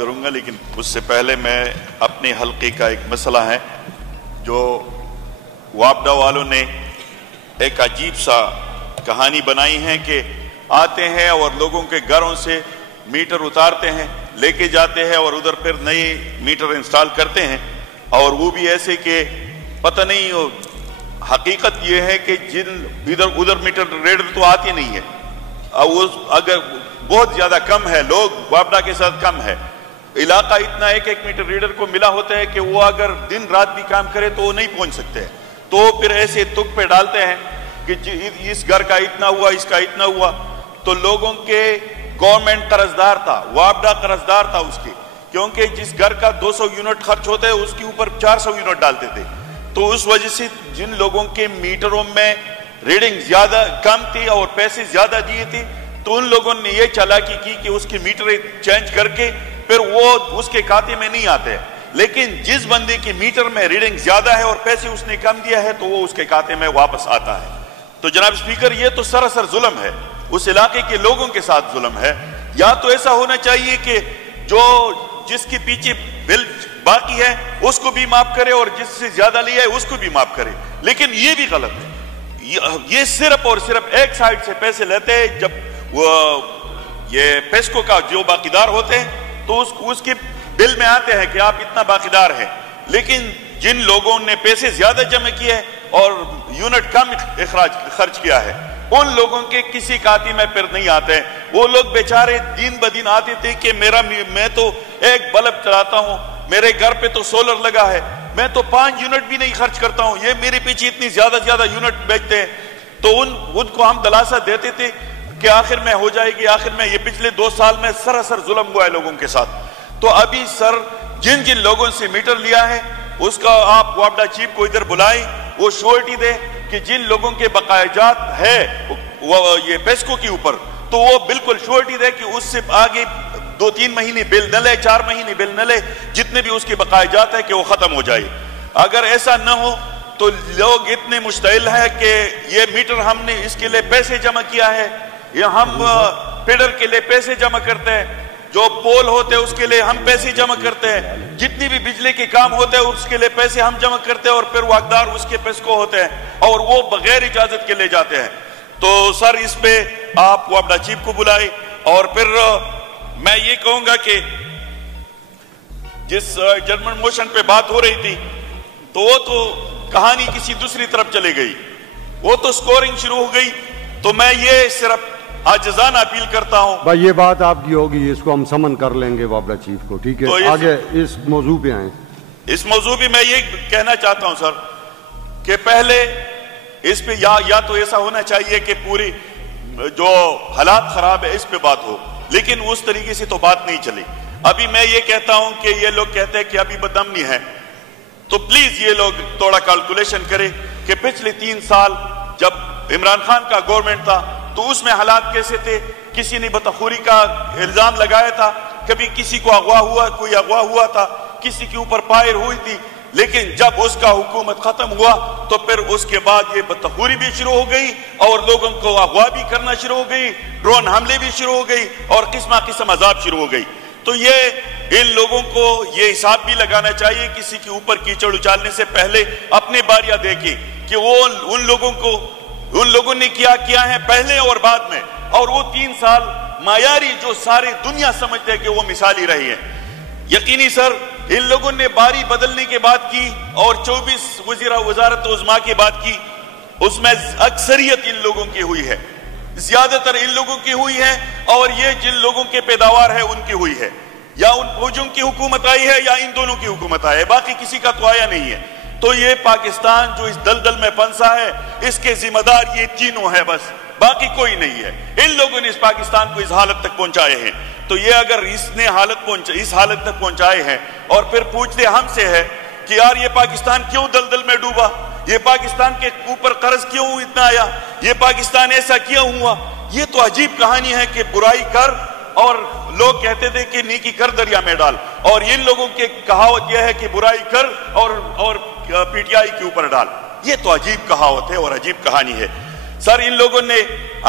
کروں گا، لیکن اس سے پہلے میں اپنے حلقے کا ایک مسئلہ ہے جو وابڈا والوں نے ایک عجیب سا کہانی بنائی ہے کہ آتے ہیں اور لوگوں کے گھروں سے میٹر اتارتے ہیں، لے کے جاتے ہیں اور ادھر پھر نئے میٹر انسٹال کرتے ہیں، اور وہ بھی ایسے کہ پتہ نہیں، حقیقت یہ ہے کہ ادھر میٹر ریڈر تو آتی نہیں ہے، اگر بہت زیادہ کم ہے، لوگ وابڈا کے ساتھ کم ہے، علاقہ اتنا ایک میٹر ریڈر کو ملا ہوتا ہے کہ وہ اگر دن رات بھی کام کرے تو وہ نہیں پہنچ سکتے ہیں، تو پھر ایسے تک پہ ڈالتے ہیں کہ اس گھر کا اتنا ہوا، اس کا اتنا ہوا، تو لوگوں کے گورنمنٹ قرضدار تھا، وابڈا قرضدار تھا اس کے، کیونکہ جس گھر کا 200 یونٹ خرچ ہوتا ہے اس کے اوپر 400 یونٹ ڈالتے تھے، تو اس وجہ سے جن لوگوں کے میٹروں میں ریڈنگ زیادہ کم تھی اور پیسے زیادہ دیے تھے، تو ان لوگوں نے یہ چالاکی کی کہ اس کے میٹر چینج کر کے پھر وہ اس کے کھاتے میں نہیں آتے، لیکن جس بندے کے میٹر میں ریڈنگ زیادہ ہے اور پیسے اس نے کم دیا ہے تو وہ اس کے کھاتے میں واپس آتا ہے۔ تو جناب اسپیکر، یہ تو سراسر ظلم ہے، اس علاقے کے لوگوں کے ساتھ ظلم ہے۔ یا تو ایسا ہونا چاہیے کہ جس کے پیچھے بل باقی ہے اس کو بھی معاف کرے اور جس سے زیادہ لیا ہے اس کو بھی معاف کرے، لیکن یہ بھی غلط ہے، یہ صرف اور صرف ایک سائڈ سے پیسے لیتے ہیں۔ جب وہ یہ پیسکو کا جو باقیدار ہوتے ہیں تو اس کے بل میں آتے ہیں کہ آپ اتنا باقیدار ہیں، لیکن جن لوگوں نے پیسے زیادہ جمع کیے اور یونٹ کم خرچ کیا ہے ان لوگوں کے کسی کھاتے میں پھر نہیں آتے ہیں۔ وہ لوگ بیچارے دن بدن آتے تھے کہ میں تو ایک بلب چلاتا ہوں، میرے گھر پہ تو سولر لگا ہے، میں تو 5 یونٹ بھی نہیں خرچ کرتا ہوں، یہ میرے پیچھے اتنی زیادہ یونٹ بیچتے ہیں، تو ان کو ہم دلاسا دیتے تھے کہ آخر میں ہو جائے گی، آخر میں۔ یہ پچھلے 2 سال میں سراسر ظلم ہوا ہے لوگوں کے ساتھ۔ تو ابھی سر جن لوگوں سے میٹر لیا ہے اس کا آپ وابڈا چیف کو ادھر بلائیں، وہ شورٹی دے کہ جن لوگوں کے بقایاجات ہے یہ پیسکو کے اوپر، تو وہ بالکل شورٹی دے کہ اس سے آگے 2-3 مہینے بل نہ لے، 4 مہینے بل نہ لے، جتنے بھی اس کے بقایاجات ہے کہ وہ ختم ہو جائے۔ اگر ایسا نہ ہو تو لوگ اتنے مشتعل ہیں کہ یہ میٹر ہم نے اس کے لیے پیسے جمع کیا ہے، یہ ہم پیڈر کے لیے پیسے جمع کرتے ہیں، جو پول ہوتے ہیں اس کے لیے ہم پیسے جمع کرتے ہیں، جتنی بھی بجلی کے کام ہوتے ہیں اس کے لیے پیسے ہم جمع کرتے ہیں، اور پھر واقدار اس کے پیسکو ہوتے ہیں اور وہ بغیر اجازت کے لے جاتے ہیں۔ تو سر اس پہ آپ وابڈا چیف کو بلائیں، اور پھر میں یہ کہوں گا کہ جس جرمن موشن پہ بات ہو رہی تھی تو وہ تو کہانی کسی دوسری طرف چلے گئی، وہ تو سکورنگ شروع ہو گئی۔ تو میں یہ صرف عاجزانہ اپیل کرتا ہوں۔ بھائی یہ بات آپ کی ہوگی، اس کو ہم سمن کر لیں گے وابڈا چیف کو، ٹھیک ہے؟ آگے اس موضوع پہ آئیں۔ اس موضوع پہ میں یہ کہنا چاہتا ہوں سر کہ پہلے اس پہ یا تو ایسا ہونا چاہیے کہ پوری جو حالات خراب ہے اس پہ بات ہو، لیکن اس طریقے سے تو بات نہیں چلی۔ ابھی میں یہ کہتا ہوں کہ یہ لوگ کہتے ہیں کہ ابھی بدامنی ہے، تو پلیز یہ لوگ تھوڑا کیلکولیشن کرے کہ پچھلے 3 سال جب عمران خان کا گورنمنٹ تھا تو اس میں حالات کیسے تھے۔ کسی نے بتخوری کا الزام لگایا تھا، کبھی کسی کو کوئی اغوا ہوا تھا، کسی کے اوپر فائر ہوئی تھی، لیکن جب اس کا حکومت ختم ہوا تو پھر اس کے بعد یہ بتخوری بھی شروع ہو گئی اور لوگوں کو اغوا بھی کرنا شروع ہو گئی، ڈرون حملے بھی شروع ہو گئی اور قسم عذاب شروع ہو گئی۔ تو یہ ان لوگوں کو یہ حساب بھی لگانا چاہیے کسی کے اوپر کیچڑ اچالنے سے پہلے اپنے باریاں دیکھیں کہ وہ ان لوگوں نے کیا ہے پہلے اور بعد میں، اور وہ 3 سال معیاری جو ساری دنیا سمجھتے ہیں کہ وہ مثالی رہی ہے۔ یقینی سر ان لوگوں نے باری بدلنے کے بعد کی اور 24 وزارت عظمیٰ کے بعد کی، اس میں اکثریت ان لوگوں کی ہوئی ہے، زیادہ تر ان لوگوں کی ہوئی ہے، اور یہ جن لوگوں کے پیداوار ہے ان کی ہوئی ہے، یا ان فوجوں کی حکومت آئی ہے یا ان دونوں کی حکومت آئی ہے، باقی کسی کا تو آیا نہیں ہے۔ تو یہ پاکستان جو اس دلدل میں پھنسا ہے اس کے ذمہ دار یہ تینوں ہے، بس باقی کوئی نہیں ہے۔ ان لوگوں نے اس پاکستان کو اس حالت تک پہنچائے ہیں، تو یہ اگر اس حالت تک پہنچائے ہیں اور پھر پوچھتے ہم سے ہے کہ یار یہ پاکستان کیوں دلدل میں ڈوبا، یہ پاکستان کے اوپر قرض کیوں اتنا آیا، یہ پاکستان ایسا کیوں ہوا، یہ تو عجیب کہانی ہے کہ برائی کر، اور لوگ کہتے تھے کہ نیکی کر دریا میں ڈال، اور ان لوگوں کی کہاوت یہ ہے کہ برائی کر اور پی ٹی آئی کے اوپر ڈال۔ یہ تو عجیب کہاوت ہے اور عجیب کہانی ہے۔ سر ان لوگوں نے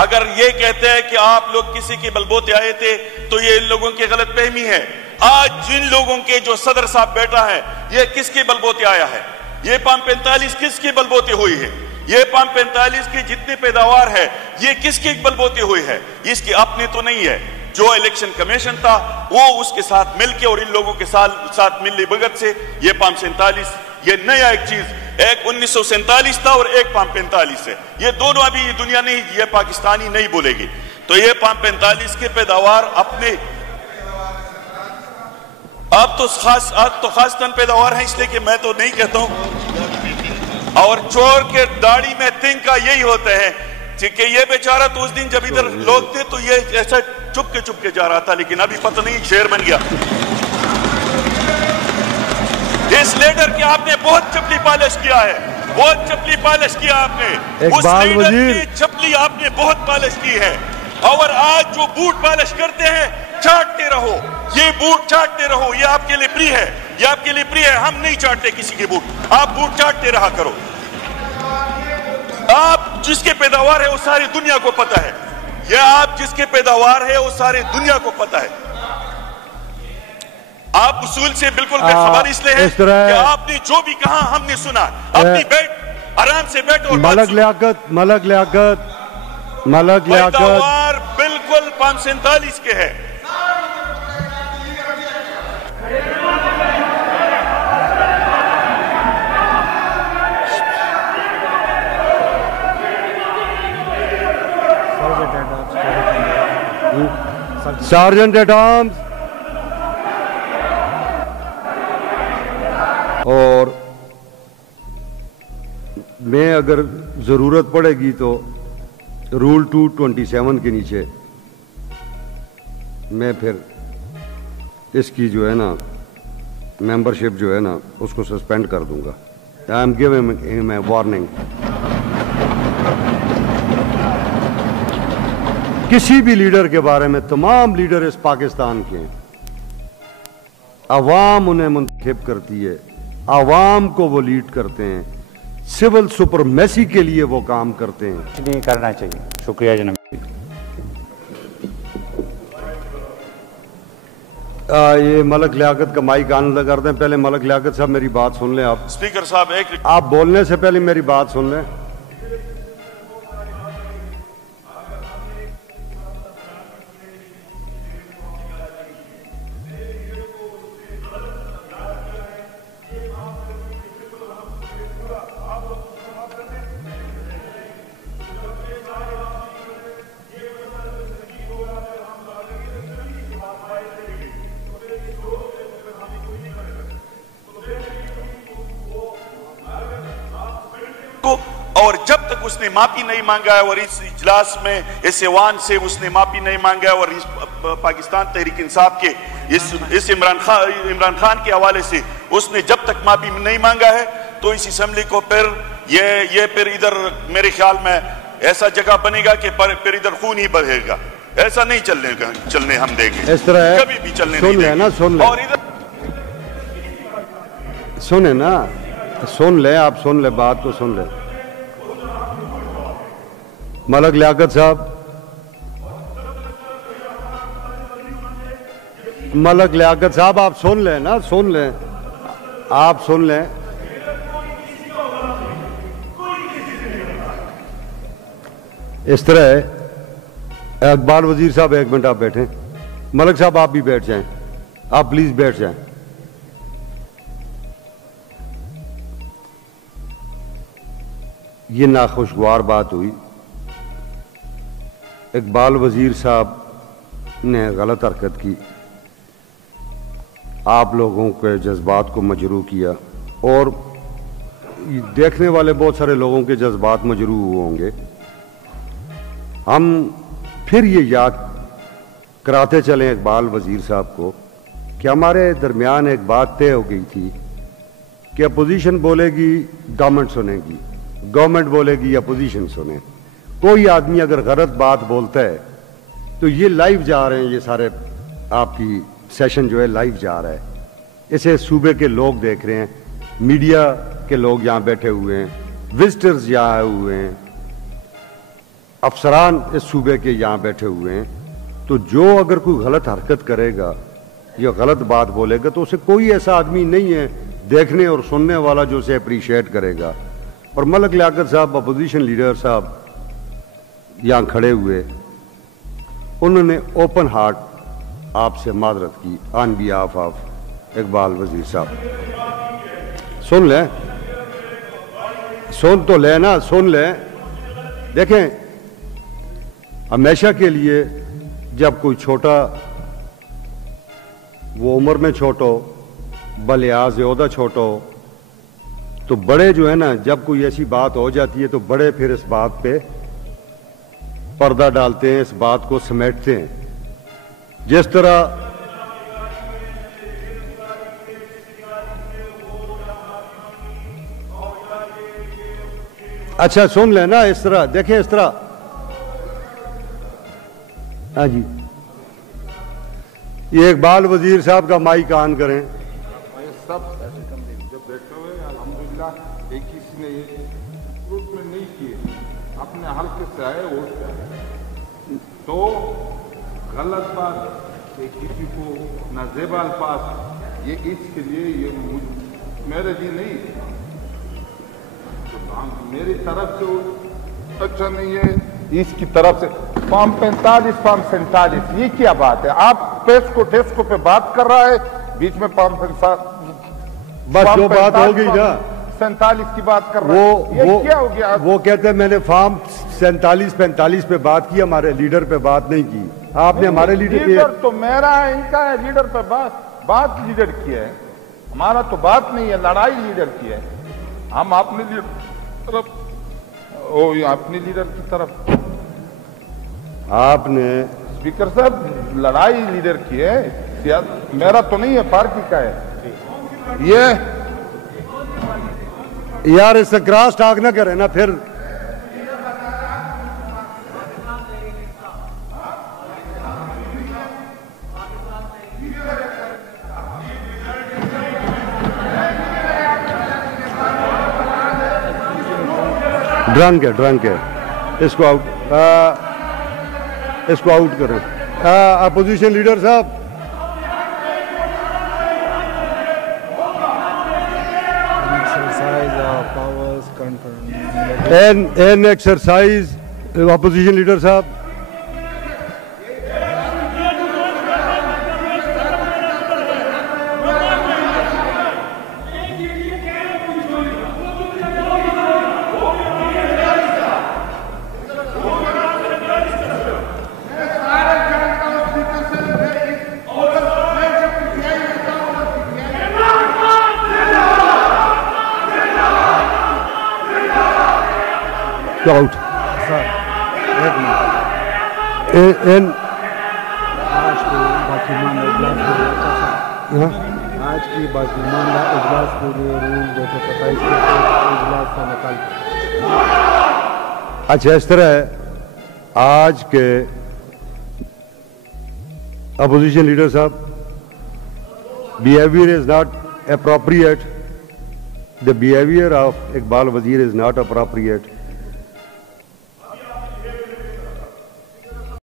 اگر یہ کہتے ہیں کہ آپ لوگ کسی کے بلبوتے آئے تھے تو یہ ان لوگوں کی غلط فہمی ہے۔ آج جن لوگوں کے جو صدر صاحب بیٹا ہے یہ کس کے بلبوتے آیا ہے؟ یہ پام 45 کس کے بلبوتے ہوئی ہے؟ یہ پام 45 کی جتنی پیداوار ہے یہ کس کے بلبوتے ہوئی ہے؟ اس کی اپنے تو نہیں ہے. جو الیکشن کمیشن تھا وہ اس کے ساتھ مل کے اور ان لوگوں کے ساتھ ملی بھگت سے یہ پام 47 یہ نیا ایک چیز، ایک 1947 تھا اور ایک پام 45 ہے. یہ دونوں ابھی دنیا نہیں، یہ پاکستانی نہیں بولے گی. تو یہ پام 45 کے پیداوار اپنے اب تو خاص تن پیداوار ہیں، اس لیے کہ میں تو نہیں کہتا ہوں. اور چور کے داڑھی میں تنگ کا یہی ہوتا ہے کہ یہ بیچارہ تو اس دن جب ادھر لوگ تھے تو یہ ایسا چپ کے جا رہا تھا، لیکن ابھی پتہ نہیں شیر بن گیا. اس لیڈر کی آپ نے بہت چپلی پالش کیا ہے، بہت چپلی پالش کیا آپ نے، اس لیڈر کی چپلی آپ نے بہت پالش کی ہے. اور آج جو بوٹ پالش کرتے ہیں چاٹتے رہو، یہ بوٹ چاٹتے رہو، یہ آپ کے لیے فری ہے، یہ آپ کے لیے فری ہے. ہم نہیں چاٹتے کسی کے بوٹ، آپ بوٹ چاٹتے رہا کرو. آپ جس کے پیداوار ہے وہ ساری دنیا کو پتہ ہے، یہ آپ جس کے پیداوار ہے وہ ساری دنیا کو پتہ ہے. آپ اصول سے بالکل بے خبر اس لیے ہیں کہ آپ نے جو بھی کہا ہم نے سنا. اپنی بیٹھ آرام سے بیٹھ اور ملک لیاقت پیداوار بالکل پام 47 کے ہے. Sergeant at arms. اور میں اگر ضرورت پڑے گی تو رول 227 کے نیچے میں پھر اس کی جو ہے نا ممبرشپ جو ہے نا اس کو سسپینڈ کر دوں گا. آئی ایم گیونگ ہم اے وارننگ. کسی بھی لیڈر کے بارے میں تمام لیڈر اس پاکستان کے ہیں، عوام انہیں منتخب کرتی ہے، عوام کو وہ لیڈ کرتے ہیں، سول سپرمیسی کے لیے وہ کام کرتے ہیں. نہیں کرنا چاہیے. شکریہ جناب. یہ ملک لیاقت کا مائک آن لگا کر دیں. پہلے ملک لیاقت صاحب میری بات سن لیں. آپ اسپیکر صاحب آپ بولنے سے پہلے میری بات سن لیں. اور جب تک اس نے معافی نہیں مانگا ہے اور اس اجلاس میں اس ایوان سے اس نے معافی نہیں مانگا ہے اور اس پاکستان تحریک انصاف کے اس عمران خان کے حوالے سے اس نے جب تک معافی نہیں مانگا ہے تو اس اسمبلی کو پھر یہ پھر ادھر میرے خیال میں ایسا جگہ بنے گا کہ پھر ادھر خون ہی بہے گا. ایسا نہیں چلنے ہم دیں گے، اس طرح کبھی بھی چلنے نہیں دیں گے. اور ادھر سنیں نا، سن لیں، آپ سن لیں، بات تو سن لیں. ملک لیاقت صاحب، ملک لیاقت صاحب آپ سن لیں نا، سن لیں، آپ سن لیں. اس طرح ہے. اقبال وزیر صاحب ایک منٹ آپ بیٹھیں. ملک صاحب آپ بھی بیٹھ جائیں، آپ پلیز بیٹھ جائیں. یہ ناخوشگوار بات ہوئی. اقبال وزیر صاحب نے غلط حرکت کی، آپ لوگوں کے جذبات کو مجروح کیا اور دیکھنے والے بہت سارے لوگوں کے جذبات مجروح ہوں گے. ہم پھر یہ یاد کراتے چلیں اقبال وزیر صاحب کو کہ ہمارے درمیان ایک بات طے ہو گئی تھی کہ اپوزیشن بولے گی گورنمنٹ سنے گی، گورنمنٹ بولے گی اپوزیشن سنے. کوئی آدمی اگر غلط بات بولتا ہے تو یہ لائیو جا رہے ہیں، یہ سارے آپ کی سیشن جو ہے لائیو جا رہا ہے، اسے صوبے کے لوگ دیکھ رہے ہیں، میڈیا کے لوگ یہاں بیٹھے ہوئے ہیں، وزٹرز یہاں آئے ہوئے ہیں، افسران اس صوبے کے یہاں بیٹھے ہوئے ہیں. تو جو اگر کوئی غلط حرکت کرے گا یا غلط بات بولے گا تو اسے کوئی ایسا آدمی نہیں ہے دیکھنے اور سننے والا جو اسے اپریشیٹ کرے گا. اور ملک لیاقت صاحب اپوزیشن لیڈر صاحب یہاں کھڑے ہوئے, انہوں نے اوپن ہارٹ آپ سے معذرت کی آن بیہاف آف اقبال وزیر صاحب. سن لیں, سن تو لیں نا, سن لیں. دیکھیں, ہمیشہ کے لیے جب کوئی چھوٹا, وہ عمر میں چھوٹا ہو, بلحاظ عہدہ چھوٹا ہو, تو بڑے جو ہے نا, جب کوئی ایسی بات ہو جاتی ہے تو بڑے پھر اس بات پہ پردہ ڈالتے ہیں, اس بات کو سمیٹتے ہیں. جس طرح اچھا سن لیں نا, اس طرح دیکھیں, اس طرح. ہاں جی, یہ اقبال وزیر صاحب کا مائک آن کریں. سب جب بیٹھے ہوئے الحمدللہ ایک کسی نے ریکروٹمنٹ نہیں کیے, اپنے حلقے سے آئے ووٹ سے آئے, تو غلط بات کہ کسی کو نازیب الفاظ, یہ اس کے لیے یہ میرے لیے نہیں, میری طرف سے اچھا نہیں ہے, اس کی طرف سے. فارم 45 فارم 47 یہ کیا بات ہے؟ آپ ٹیسکو پہ بات کر رہا ہے, بیچ میں فارم 45 بس جو بات ہو گئی نا 47 کی بات کر رہا ہے, یہ کیا ہو گیا؟ وہ کہتے ہیں میں نے فارم 47 45 پہ بات کی, ہمارے لیڈر پہ بات نہیں کی. آپ نے ہمارے لیڈر تو میرا ہے, ان کا ہے. لیڈر پہ بات لیڈر کی ہے, ہمارا تو بات نہیں ہے, لڑائی لیڈر کی ہے. ہم اپنے لیڈر کی طرف آپ نے اسپیکر صاحب لڑائی لیڈر کی ہے, میرا تو نہیں ہے, پارٹی کا ہے. یہ یار اس سے کراس ٹاک نہ کریں نا پھر. ڈرنک ہے, اس کو آؤٹ کریں. اپوزیشن لیڈر صاحب, این ایکسرسائز. اپوزیشن لیڈر صاحب, آؤٹ. آج کی باقیماندہ اجلاس کے لیے رول 227 کے اجلاس سے نکال. اچھا اس طرح ہے, آج کے اپوزیشن لیڈر صاحب, behavior is not appropriate. The behavior of Iqbal Wazir is not appropriate.